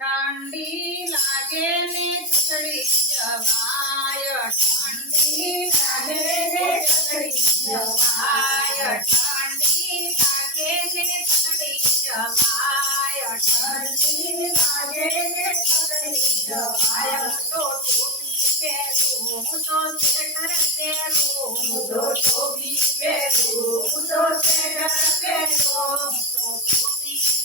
ઠંડી લાગે ને ચકડી જવાય ઠંડી લાગે ને ચકડી જવાય ઠંડી લાગે ને ચકડી જવાય ઠંડી લાગે ને ચકડી જવાય તો ટોપી પહેરું તો સ્વેટર પહેરું તો ટોપી પહેરું તો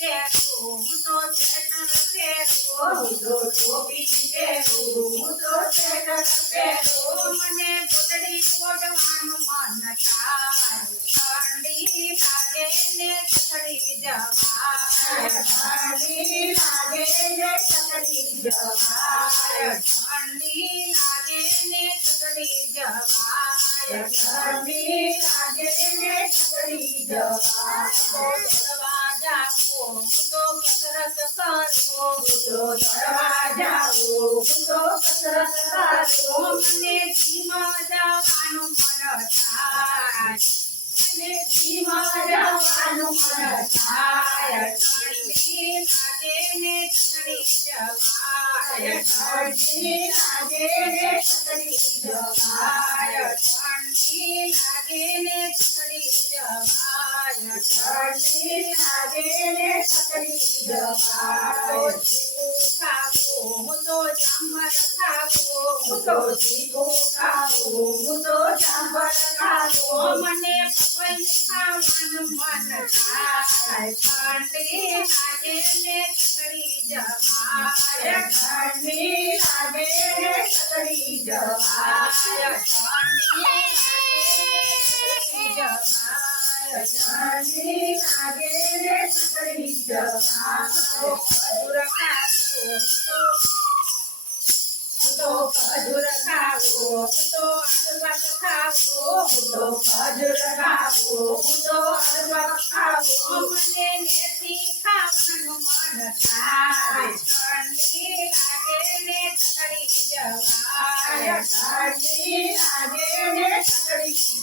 પહેરું હું તો સ્વેટર પહેરું હું તો ટોપી પહેરું હું તો સ્વેટર પહેરું મને ગોદડી ઓઢવાનું મન થાય ઠંડી લાગે ને ચકડી જવાય ઠંડી લાગે ને ચકડી જવાય ઠંડી લાગે ને ચકડી જવાય ઠંડી લાગે ને ચકડી જવાય કરું મને ધીમા જવાનું મન થાય. મને ધીમા જવાનું મન થાય. ઠંડી લાગે ને ચકડી જવાય. ઠંડી લાગે ને ચકડી જવાય. ઠંડી લાગે ને ચકડી જવાય. ઠંડી લાગે ને ચકડી જવાય. ખાવું હું તો હું તો ચીકુ ખાવું હું તો મને ખાવાનું મન થાય ઠંડી લાગે ને ચકડી જવાય ઠંડી લાગે ને ચકડી જવાય ઠંડી લાગે ને ચકડી ખાવું તો ખજૂર ખાવું તો અડબક ખાવું તો ખજૂર ખાવું તો અડબક ખાવું મને મેથી ખાવાનું મન થાય ઠંડી લાગે ને ચકડી જવાય ઠંડી લાગે ને ચકડી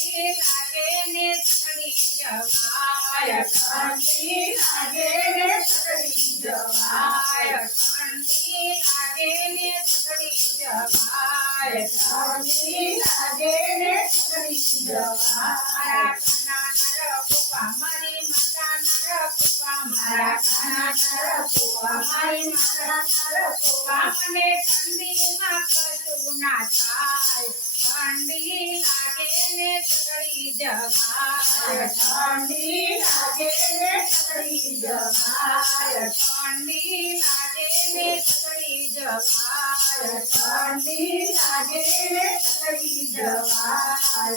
ઠંડી લાગે ને સકડી જવાય ઠંડી લાગે ને સકડી જવાય ઠંડી લાગે ને સકડી જવાય ઠંડી લાગે ને સકડી જવાય. કાના નર કૃપા મારી મારા કાના કૃપા મારી નર કૃપા મને ઠંડીમાં કશું ના થાય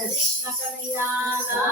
કૃષ્ણ કનૈયા